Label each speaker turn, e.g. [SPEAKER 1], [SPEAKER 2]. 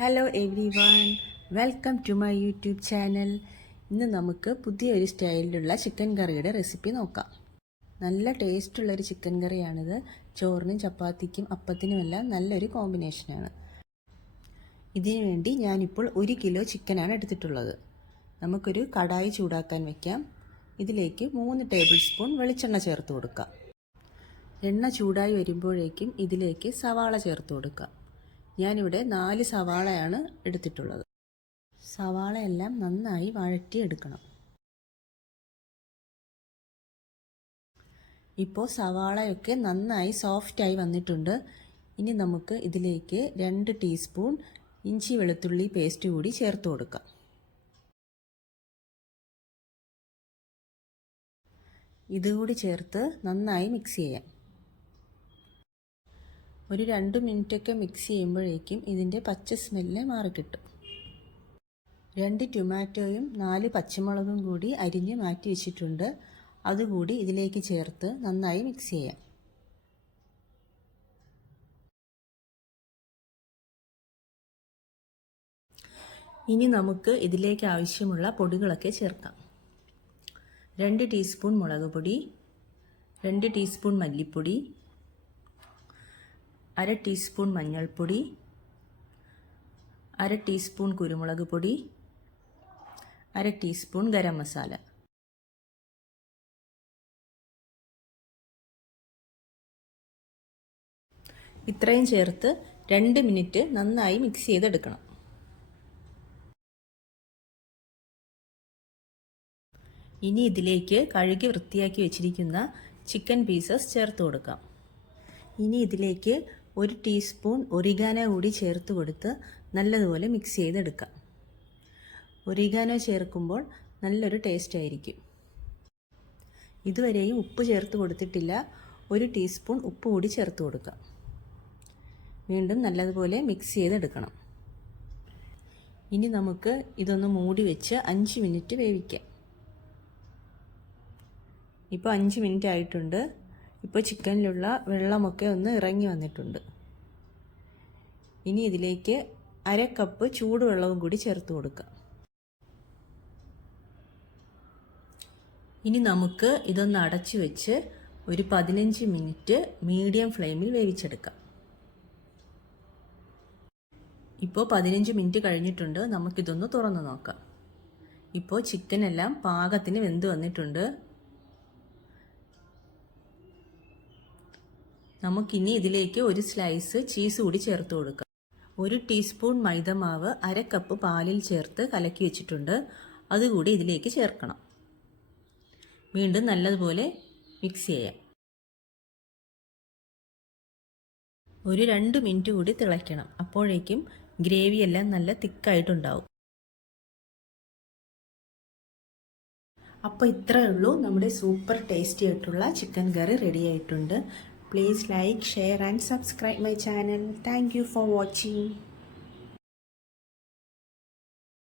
[SPEAKER 1] Hello everyone welcome to my YouTube channel ഇന്ന് നമുക്ക് പുതിയൊരു സ്റ്റൈലിലുള്ള ചിക്കൻ കറിയുടെ റെസിപ്പി നോക്കാം. നല്ല ടേസ്റ്റുള്ളൊരു ചിക്കൻ കറിയാണിത് ചോറിനും ചപ്പാത്തിക്കും അപ്പത്തിനുമെല്ലാം നല്ലൊരു കോമ്പിനേഷനാണ് ഇതിനു വേണ്ടി ഞാനിപ്പോൾ ഒരു കിലോ ചിക്കനാണ് എടുത്തിട്ടുള്ളത്. നമുക്കൊരു കടായി ചൂടാക്കാൻ വയ്ക്കാം ഇതിലേക്ക് മൂന്ന് ടേബിൾ സ്പൂൺ വെളിച്ചെണ്ണ ചേർത്ത് കൊടുക്കാം. എണ്ണ ചൂടായി വരുമ്പോഴേക്കും ഇതിലേക്ക് സവാള ചേർത്ത് കൊടുക്കാം. ഞാനിവിടെ നാല് സവാളയാണ് എടുത്തിട്ടുള്ളത്. സവാളയെല്ലാം നന്നായി വഴറ്റിയെടുക്കണം. ഇപ്പോൾ സവാളയൊക്കെ നന്നായി സോഫ്റ്റായി വന്നിട്ടുണ്ട്. ഇനി നമുക്ക് ഇതിലേക്ക് രണ്ട് ടീസ്പൂൺ ഇഞ്ചി വെളുത്തുള്ളി പേസ്റ്റ് കൂടി ചേർത്ത് കൊടുക്കാം. ഇതുകൂടി ചേർത്ത് നന്നായി മിക്സ് ചെയ്യാം. ഒരു രണ്ട് മിനിറ്റൊക്കെ മിക്സ് ചെയ്യുമ്പോഴേക്കും ഇതിന്റെ പച്ച സ്മെല്ല് മാറിക്കിട്ടും രണ്ട് ടൊമാറ്റോയും നാല് പച്ചമുളകും കൂടി അരിഞ്ഞ് മാറ്റി വെച്ചിട്ടുണ്ട്. അതുകൂടി ഇതിലേക്ക് ചേർത്ത് നന്നായി മിക്സ് ചെയ്യാം. ഇനി നമുക്ക് ഇതിലേക്ക് ആവശ്യമുള്ള പൊടികളൊക്കെ ചേർക്കാം. രണ്ട് ടീസ്പൂൺ മുളക് പൊടി രണ്ട് ടീസ്പൂൺ മല്ലിപ്പൊടി അര ടീസ്പൂൺ മഞ്ഞൾപ്പൊടി അര ടീസ്പൂൺ കുരുമുളക് പൊടി അര ടീസ്പൂൺ ഗരം മസാല. ഇത്രയും ചേർത്ത് രണ്ട് മിനിറ്റ് നന്നായി മിക്സ് ചെയ്തെടുക്കണം. ഇനി ഇതിലേക്ക് കഴുകി വൃത്തിയാക്കി വെച്ചിരിക്കുന്ന ചിക്കൻ പീസസ് ചേർത്ത് കൊടുക്കാം. ഇനി ഇതിലേക്ക് ഒരു ടീസ്പൂൺ ഒറിഗാനോ കൂടി ചേർത്ത് കൊടുത്ത് നല്ലതുപോലെ മിക്സ് ചെയ്തെടുക്കാം. ഒറിഗാനോ ചേർക്കുമ്പോൾ നല്ലൊരു ടേസ്റ്റ് ആയിരിക്കും. ഇതുവരെയും ഉപ്പ് ചേർത്ത് കൊടുത്തിട്ടില്ല. ഒരു ടീസ്പൂൺ ഉപ്പ് കൂടി ചേർത്ത് കൊടുക്കാം. വീണ്ടും നല്ലതുപോലെ മിക്സ് ചെയ്തെടുക്കണം. ഇനി നമുക്ക് ഇതൊന്ന് മൂടി വെച്ച് അഞ്ച് മിനിറ്റ് വേവിക്കാം. ഇപ്പോൾ അഞ്ച് മിനിറ്റ് ആയിട്ടുണ്ട്. ഇപ്പോൾ ചിക്കനിലുള്ള വെള്ളമൊക്കെ ഒന്ന് ഇറങ്ങി വന്നിട്ടുണ്ട്. ഇനി ഇതിലേക്ക് അര കപ്പ് ചൂടുവെള്ളവും കൂടി ചേർത്ത് കൊടുക്കാം. ഇനി നമുക്ക് ഇതൊന്ന് അടച്ചു വെച്ച് ഒരു പതിനഞ്ച് മിനിറ്റ് മീഡിയം ഫ്ലെയിമിൽ വേവിച്ചെടുക്കാം. ഇപ്പോൾ പതിനഞ്ച് മിനിറ്റ് കഴിഞ്ഞിട്ടുണ്ട്. നമുക്കിതൊന്ന് തുറന്നു നോക്കാം. ഇപ്പോൾ ചിക്കനെല്ലാം പാകത്തിന് വെന്ത് വന്നിട്ടുണ്ട്. നമുക്കിനി ഇതിലേക്ക് ഒരു സ്ലൈസ് ചീസ് കൂടി ചേർത്ത് കൊടുക്കാം. ഒരു ടീസ്പൂൺ മൈദമാവ് അര കപ്പ് പാലിൽ ചേർത്ത് കലക്കി വെച്ചിട്ടുണ്ട്. അതുകൂടി ഇതിലേക്ക് ചേർക്കണം. വീണ്ടും നല്ലതുപോലെ മിക്സ് ചെയ്യാം. ഒരു രണ്ട് മിനിറ്റ് കൂടി തിളയ്ക്കണം. അപ്പോഴേക്കും ഗ്രേവി എല്ലാം നല്ല തിക്കായിട്ടുണ്ടാവും. അപ്പോൾ ഇത്രയേ ഉള്ളൂ. നമ്മുടെ സൂപ്പർ ടേസ്റ്റി ആയിട്ടുള്ള ചിക്കൻ കറി റെഡി ആയിട്ടുണ്ട്. Please like, share and subscribe my channel. Thank you for watching.